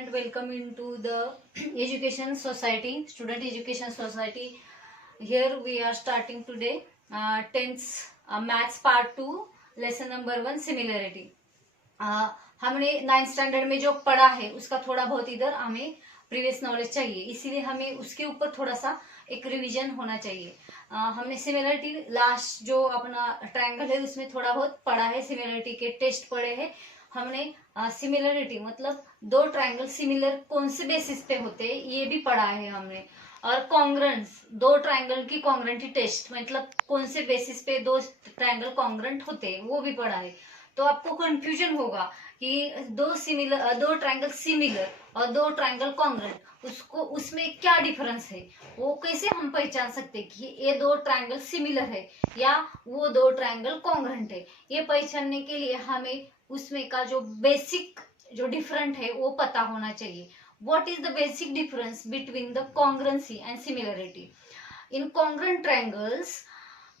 student, welcome into the education society, student education society. Here we are starting today 10th maths part 2 lesson number 1 similarity. हमने 9th standard में जो पढ़ा है उसका थोड़ा बहुत इधर हमें प्रीवियस नॉलेज चाहिए, इसीलिए हमें उसके ऊपर थोड़ा सा एक रिवीजन होना चाहिए. हमने सिमिलरिटी लास्ट जो अपना ट्रायंगल है उसमें थोड़ा बहुत पढ़ा है, सिमिलरिटी के टेस्ट पढ़े हैं हमने. सिमिलरिटी मतलब दो ट्रायंगल सिमिलर कौन से बेसिस पे होते हैं ये भी पढ़ा है हमने. और कॉन्ग्रेंस, दो ट्रायंगल की कॉन्ग्रेंटी टेस्ट मतलब कौन से बेसिस पे दो ट्रायंगल कॉन्ग्रेंट होते हैं वो भी पढ़ा है. तो आपको कंफ्यूजन होगा कि दो ट्रायंगल सिमिलर और दो ट्रायंगल कॉन्ग्रेंट उसको उसमें क्या डिफरेंस है, वो कैसे हम पहचान सकते हैं कि ये दो ट्रायंगल सिमिलर है या वो दो ट्रायंगल कॉन्ग्रेंट है. ये पहचानने के लिए हमें उसमें का जो बेसिक जो डिफरेंट है वो पता होना चाहिए. What is the basic difference between the congruency and similarity? In congruent triangles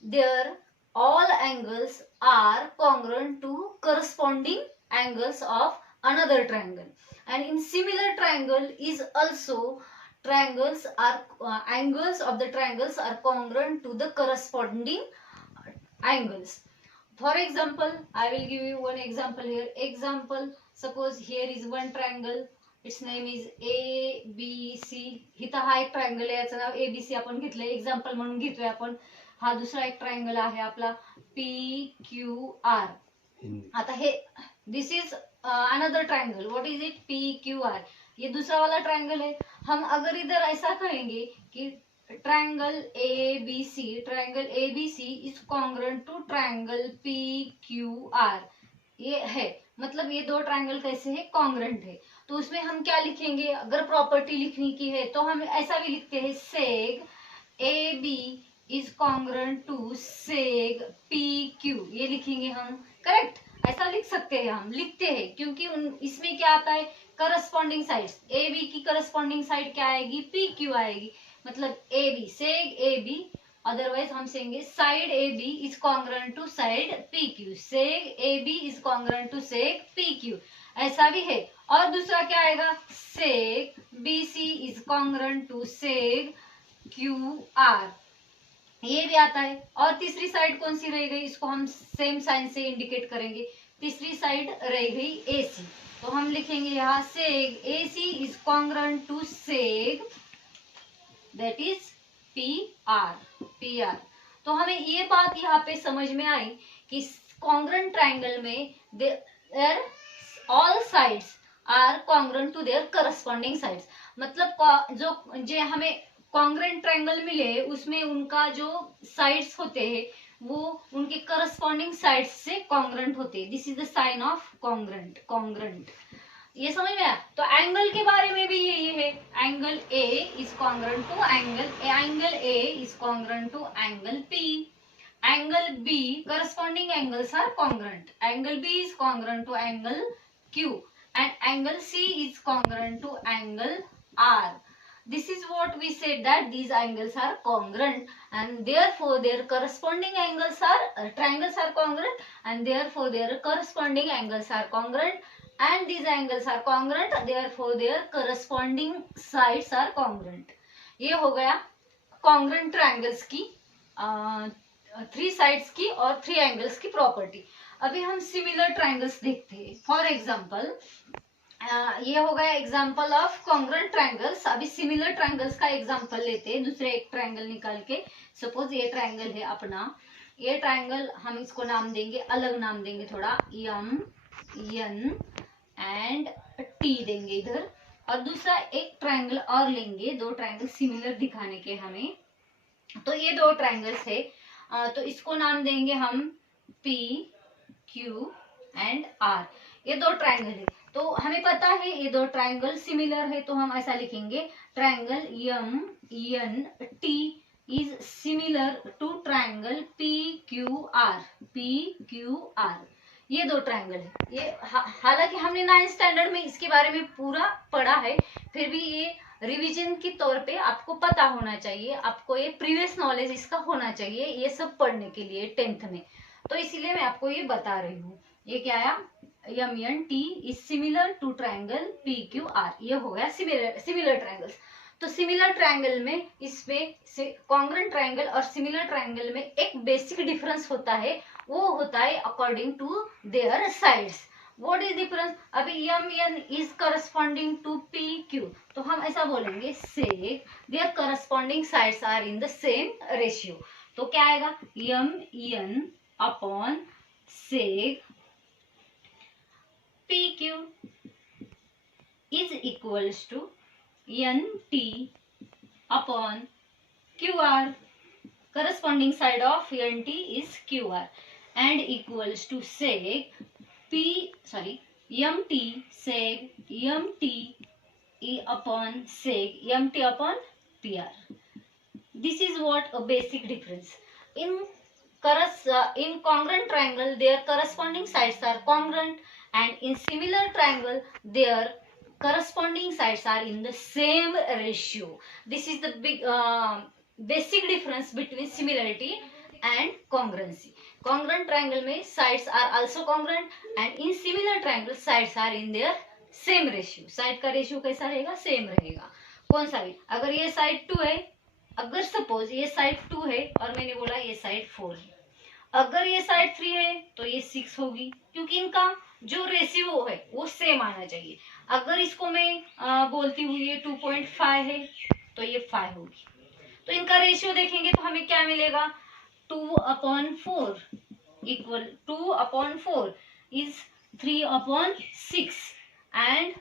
there all angles are congruent to corresponding angles of another triangle, and in similar triangle is also triangles are angles of the triangles are congruent to the corresponding angles. For example, I will give you one example here. Example, suppose here is one triangle, its name is ABC. इथं हा एक triangle आहे, याचं नाव ABC आपण घेतलंय, example म्हणून घेतोय आपण. हा दुसरा एक ट्रायंगल आहे आपला PQR. आता हे this is another triangle. What is it? PQR. ये दूसरा वाला ट्रायंगल है. हम अगर इधर ऐसा कहेंगे कि triangle ABC is congruent to triangle PQR, ये है मतलब ये दो ट्रायंगल कैसे है? कॉन्ग्रुएंट है. तो उसमें हम क्या लिखेंगे? अगर प्रॉपर्टी लिखने की है तो हम ऐसा भी लिखते हैं, seg AB is congruent to seg PQ, ये लिखेंगे हम. करेक्ट, ऐसा लिख सकते हैं, हम लिखते हैं क्योंकि इसमें क्या आता है? Corresponding sides. AB की करस्पॉन्डिंग साइड क्या आएगी? PQ आएगी. मतलब AB, सेग AB, अदरवाइज हम सेंगे side AB is congruent to side PQ, seg AB is congruent to seg PQ, ऐसा भी है. और दूसरा क्या आएगा? Seg BC is congruent to seg QR, ये भी आता है. और तीसरी साइड कौन सी रह गई? इसको हम सेम साइन से इंडिकेट करेंगे. तीसरी साइड रह गई AC, तो हम लिखेंगे यहाँ seg AC is congruent to seg that is PR. तो हमें ये बात यहाँ पे समझ में आई कि कॉन्ग्रुएंट ट्रायंगल में there all sides are congruent to their corresponding sides. मतलब जो हमें कॉन्ग्रुएंट ट्रायंगल मिले उसमें उनका जो साइड्स होते हैं वो उनके करस्पॉन्डिंग साइड्स से कॉन्ग्रुएंट होते हैं. This is the sign of congruent. ये समझ में आया? तो एंगल के बारे में भी यही है. Angle A is congruent to angle A is congruent to angle P. Angle B, corresponding angles are congruent. Angle B is congruent to angle Q and angle C is congruent to angle R. This is what we said, that these angles are congruent and therefore their corresponding angles are triangles are congruent and therefore their corresponding angles are congruent and these angles are congruent, therefore their corresponding sides are congruent. ये हो गया congruent triangles की 3 sides की और 3 angles की property. अभी हम similar triangles देखते हैं. फॉर एग्जाम्पल ये हो गया एग्जाम्पल ऑफ कॉन्ग्रुएंट ट्रायंगल्स. अभी सिमिलर ट्रायंगल्स का एग्जाम्पल लेते हैं, दूसरे एक ट्रायंगल निकाल के. सपोज ये ट्रायंगल है अपना, ये ट्रायंगल हम इसको नाम देंगे, अलग नाम देंगे थोड़ा, M N एंड T देंगे इधर. और दूसरा एक ट्रायंगल और लेंगे, दो ट्रायंगल सिमिलर दिखाने के हमें. तो ये दो ट्रायंगल्स है, तो इसको नाम देंगे हम P Q एंड R. ये दो ट्रायंगल है तो हमें पता है ये दो ट्रायंगल सिमिलर है, तो हम ऐसा लिखेंगे triangle MNT is similar to triangle PQR. ये दो ट्रायंगल है. ये हालांकि हमने 9th स्टैंडर्ड में इसके बारे में पूरा पढ़ा है, फिर भी ये रिवीजन के तौर पे आपको पता होना चाहिए, आपको ये प्रीवियस नॉलेज इसका होना चाहिए ये सब पढ़ने के लिए 10th में. तो इसीलिए मैं आपको ये बता रही हूँ. ये क्या आया? MNT is similar to triangle PQR। ये हो गया सिमिलर ट्रायंगल्स। तो सिमिलर ट्रायंगल में इसमें कॉन्ग्रुएंट ट्रायंगल और सिमिलर ट्रायंगल में एक बेसिक डिफरेंस होता है, वो होता है according to their sides. What is difference? अभी MN is corresponding to PQ, तो हम ऐसा बोलेंगे सेक their corresponding sides are in the same ratio. तो क्या आएगा? MN upon seg PQ is equals to NT upon QR. Corresponding side of NT is QR and equals to sec MT sec MT upon sec MT upon PR. This is what a basic difference. In congruent triangle, their corresponding sides are congruent, and in similar triangle, their corresponding sides are in the same ratio. This is the basic difference between similarity and congruency. Congruent triangle में sides are also congruent, and in similar triangle sides are in their same ratio. side का ratio कैसा रहेगा? same रहेगा। कौन सा भी? अगर ये side 2 है, अगर सपोज ये साइड 2 है और मैंने बोला ये साइड 4 है, अगर ये साइड 3 है तो ये 6 होगी, क्योंकि इनका जो रेशियो है वो सेम आना चाहिए। अगर इसको मैं बोलती हूँ ये 2.5 है तो ये 5 होगी। तो इनका रेशियो देखेंगे तो हमें क्या मिलेगा? 2/4 इक्वल 2/4 इज 3/6 एंड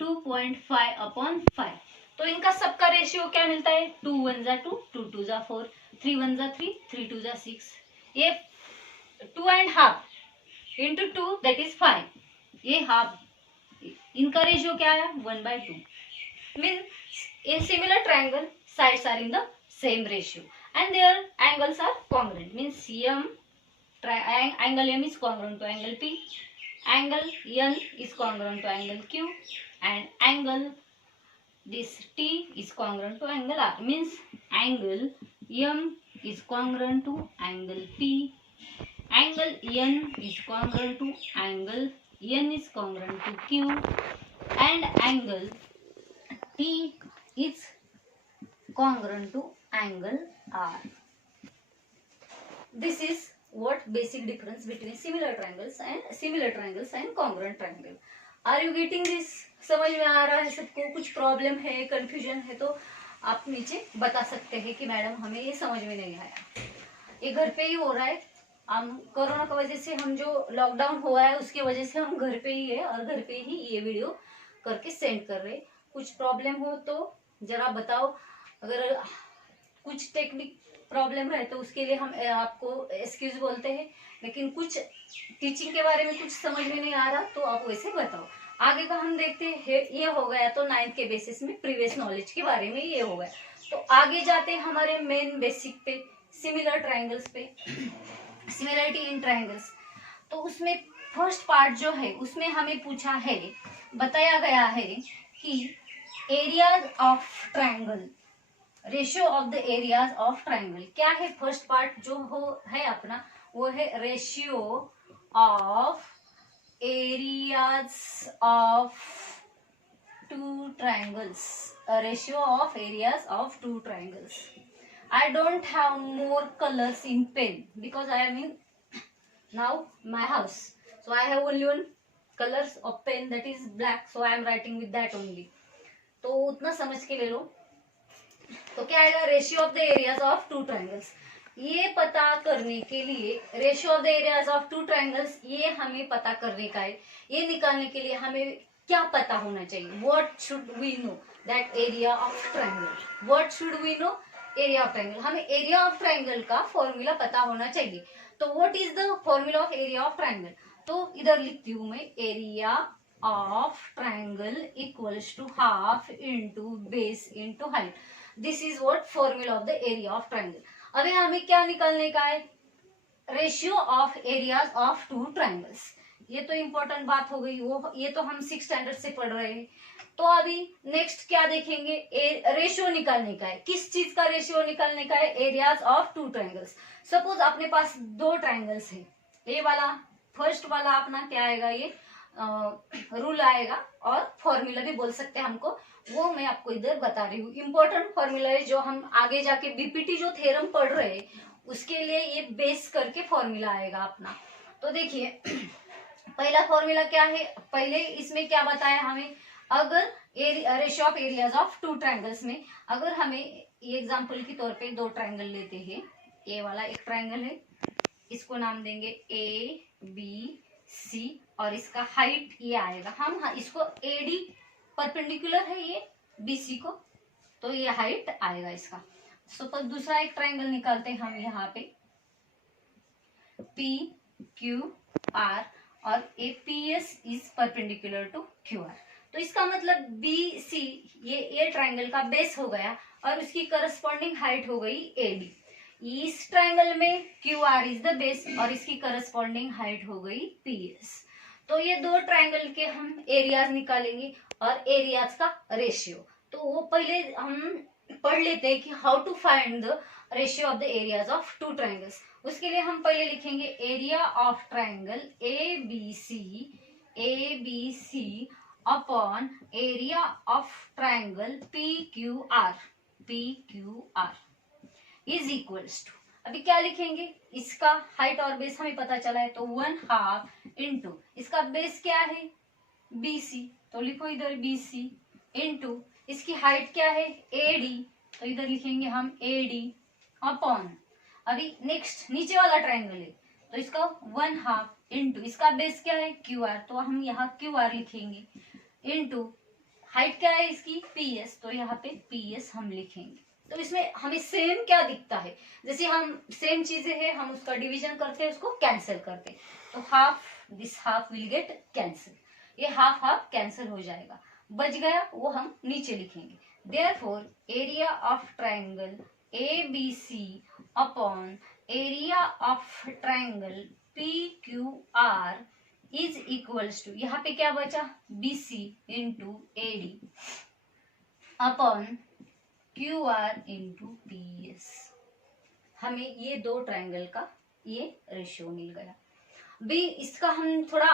2.5/5। तो इनका सबका रेशियो क्या मिलता है? 2 1 जा 2, 2 2 जा 4, 3 1 जा 3, 3 2 जा 6। ये 2.5 इंटू 2 दैट इज 5, ये हाफ। इनका रेशियो क्या है? 1/2। Means in similar triangle sides are in the same ratio and their angles are congruent. Means angle M is congruent to angle P, angle N is congruent to angle Q, and angle this T is congruent to angle R. Means angle M is congruent to angle P, angle N is congruent to angle N is congruent to Q, and angle T is congruent to angle R. This is what basic difference between similar triangles and congruent triangle. Are you getting this? समझ में आ रहा है सबको? कुछ problem है, confusion है तो आप नीचे बता सकते हैं कि मैडम हमें ये समझ में नहीं आया। ये घर पे ही हो रहा है, हम कोरोना की वजह से, हम जो लॉकडाउन हुआ है उसकी वजह से हम घर पे ही है और घर पे ही ये वीडियो करके सेंड कर रहे। कुछ प्रॉब्लम हो तो जरा बताओ। अगर कुछ टेक्निक प्रॉब्लम है तो उसके लिए हम आपको एक्सक्यूज बोलते हैं, लेकिन कुछ टीचिंग के बारे में कुछ समझ में नहीं आ रहा तो आप वैसे बताओ। आगे का हम देखते हैं। ये हो गया तो 9th के बेसिस में प्रीवियस नॉलेज के बारे में ये हो गया। तो आगे जाते हैं हमारे मेन बेसिक पे, सिमिलर ट्राइंगल्स पे, सिमिलरिटी इन ट्राइंगल्स। तो उसमें फर्स्ट पार्ट जो है उसमें हमें पूछा है, बताया गया है कि areas of triangle, ratio of the areas of triangle क्या है। फर्स्ट पार्ट जो हो है अपना वो है ratio of areas of two triangles, ratio of areas of two triangles. I don't have more colors in pen because I am in now my house, so I have only one colors of pen that is black, so I am writing with that only. तो उतना समझ के ले लो। तो क्या आएगा? Ratio of the areas of two triangles. ये पता करने के लिए ratio of the areas of two triangles ये हमें पता करने का है। ये निकालने के लिए हमें क्या पता होना चाहिए? What should we know that area of triangle, what should we know area of triangle. हमें एरिया ऑफ ट्राइंगल का फॉर्मूला पता होना चाहिए। तो what is the formula of area of triangle? तो इधर लिखती हूं मैं, area of triangle equals to half into base into height. This is what formula of the area of triangle. अभी हमें क्या निकालने का है? Ratio of areas of two triangles. ये तो इंपॉर्टेंट बात हो गई, वो ये तो हम 6th स्टैंडर्ड से पढ़ रहे हैं। तो अभी नेक्स्ट क्या देखेंगे? रेशियो निकालने का है। किस चीज का रेशियो निकालने का है? Areas of two triangles. Suppose अपने पास दो ट्राइंगल्स है, ये वाला फर्स्ट वाला अपना क्या आएगा? ये रूल आएगा और फॉर्मूला भी बोल सकते हैं हमको, वो मैं आपको इधर बता रही हूँ। इंपॉर्टेंट फॉर्मूला है जो हम आगे जाके बीपीटी जो थ्योरम पढ़ रहे हैं उसके लिए ये बेस करके फॉर्मूला आएगा अपना। तो देखिए पहला फॉर्मूला क्या है, पहले इसमें क्या बताया हमें, अगर ratio of areas of two triangles में अगर हमें ये एग्जांपल के तौर पे दो ट्रायंगल लेते हैं, ए वाला एक ट्रायंगल है, इसको नाम देंगे ए बी सी और इसका हाइट ये आएगा, हम इसको एडी परपेंडिकुलर है ये बीसी को, तो ये हाइट आएगा इसका। सपोज दूसरा एक ट्रायंगल निकालते हैं हम यहाँ पे पी क्यू आर और A P S is perpendicular to Q R, तो इसका मतलब बी सी ये ट्रायंगल का बेस हो गया और उसकी करस्पॉन्डिंग हाइट हो गई ए डी। इस ट्रायंगल में Q R is the base और इसकी करस्पॉन्डिंग हाइट हो गई पी एस। तो ये दो ट्रायंगल के हम एरियाज निकालेंगे और एरियाज का रेशियो, तो वो पहले हम पढ़ लेते हैं कि how to find the ratio of the areas of two triangles. उसके लिए हम पहले लिखेंगे area of triangle A B C upon area of triangle P Q R is equals to, अभी क्या लिखेंगे, इसका हाइट और बेस हमें पता चला है तो 1/2 इंटू इसका बेस क्या है BC, तो लिखो इधर BC इंटू इसकी हाइट क्या है AD, तो इधर लिखेंगे हम AD अपॉन, अभी नेक्स्ट नीचे वाला ट्रायंगल है तो इसका 1/2 इंटू इसका बेस क्या है QR, तो हम यहाँ QR लिखेंगे इंटू हाइट क्या है इसकी PS, तो यहाँ पे PS हम लिखेंगे। तो इसमें हमें सेम क्या दिखता है, जैसे हम सेम चीजें हैं हम उसका डिवीजन करते हैं उसको कैंसिल करते हैं, तो half this half will get cancel, ये हाफ हाफ कैंसिल हो जाएगा, बच गया वो हम नीचे लिखेंगे। Therefore area of triangle ABC upon area of triangle PQR is equals to, यहाँ पे क्या बचा BC into AD upon QR into PS, हमें ये दो ट्रायंगल का ये रेशियो मिल गया। भी इसका हम थोड़ा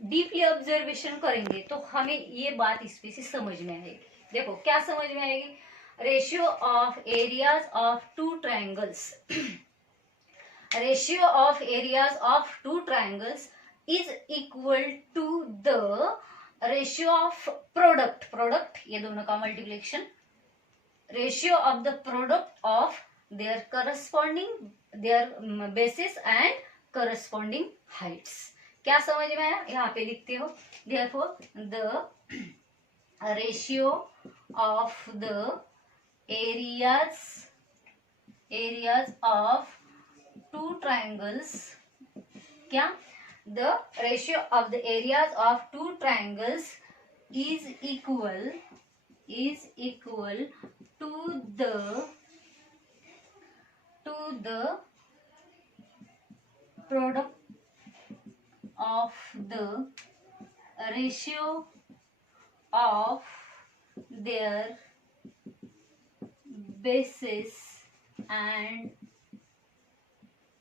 डीपली ऑब्जर्वेशन करेंगे तो हमें ये बात इसमें से समझ में आएगी। देखो क्या समझ में आएगी, ratio of areas of two triangles ratio of areas of two triangles is equal to the ratio of product ये दोनों का multiplication, ratio of the product of their corresponding their bases and corresponding heights. क्या समझ में आया, यहाँ पे लिखते हो therefore the ratio of the areas of two triangles, क्या the ratio of the areas of two triangles is equal to the product of the ratio of their bases and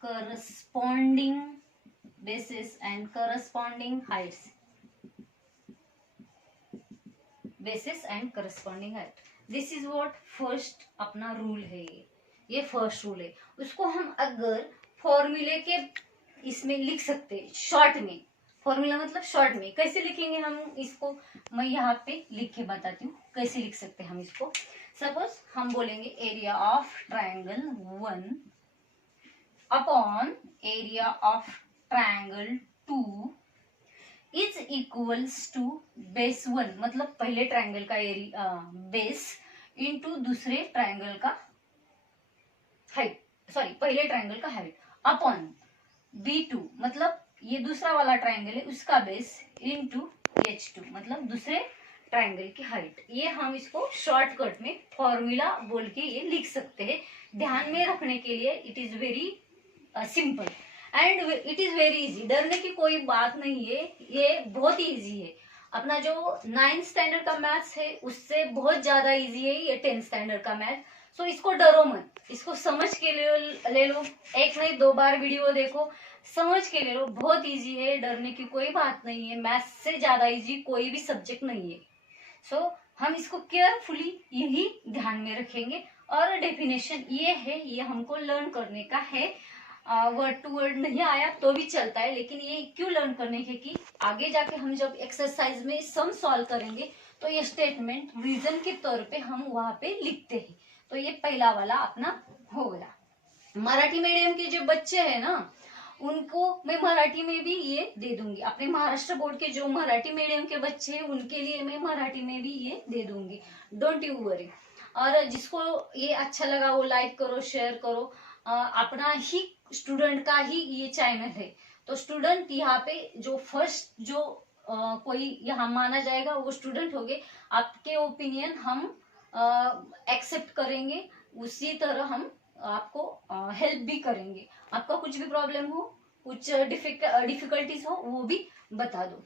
corresponding heights, basis and corresponding height, this is what first अपना rule है, ये first rule है। उसको हम अगर फॉर्मूले के इसमें लिख सकते हैं शॉर्ट में, फॉर्मूला मतलब शॉर्ट में कैसे लिखेंगे हम इसको, मैं यहाँ पे लिख के बताती हूँ कैसे लिख सकते हैं हम इसको। सपोज हम बोलेंगे area of triangle 1 upon area of triangle 2 is equals to base 1, मतलब पहले ट्रायंगल का एरिया बेस इंटू दूसरे ट्रायंगल का हाइट, सॉरी पहले ट्रायंगल का हाइट अपॉन B2, मतलब ये दूसरा वाला ट्रायंगल है उसका बेस इंटू H2, मतलब दूसरे ट्रायंगल की हाइट। ये हम इसको शॉर्टकट में फॉर्मूला बोल के ये लिख सकते हैं, ध्यान में रखने के लिए it is very simple and it is very easy, डरने की कोई बात नहीं है, ये बहुत ही इजी है। अपना जो 9th स्टैंडर्ड का मैथ्स है उससे बहुत ज्यादा इजी है ये 10th स्टैंडर्ड का मैथ, सो इसको डरो मत, इसको समझ के ले लो, एक नहीं दो बार वीडियो देखो, समझ के ले लो, बहुत इजी है, डरने की कोई बात नहीं है। मैथ्स से ज्यादा इजी कोई भी सब्जेक्ट नहीं है। सो हम इसको केयरफुली यही ध्यान में रखेंगे। और डेफिनेशन ये है, ये हमको लर्न करने का है। वर्ड टू वर्ड नहीं आया तो भी चलता है, लेकिन ये क्यों लर्न करने के कि आगे जाके हम जब एक्सरसाइज में सम सॉल्व करेंगे तो ये स्टेटमेंट रीजन के तौर पे हम वहां पे लिखते हैं। तो ये पहला वाला अपना हो गया। मराठी मीडियम के जो बच्चे हैं ना, उनको मैं मराठी में भी ये दे दूंगी। अपने महाराष्ट्र बोर्ड के जो मराठी मीडियम के बच्चे हैं उनके लिए मैं मराठी में भी ये दे दूंगी, डोंट यू वरी। और जिसको ये अच्छा लगा वो लाइक करो, शेयर करो। अपना ही स्टूडेंट का ही ये चैनल है, तो स्टूडेंट यहाँ पे जो फर्स्ट जो कोई यहाँ माना जाएगा वो स्टूडेंट हो गए। आपके ओपिनियन हम एक्सेप्ट करेंगे, उसी तरह हम आपको हेल्प भी करेंगे। आपका कुछ भी प्रॉब्लम हो, कुछ डिफिकल्टीज हो, वो भी बता दो।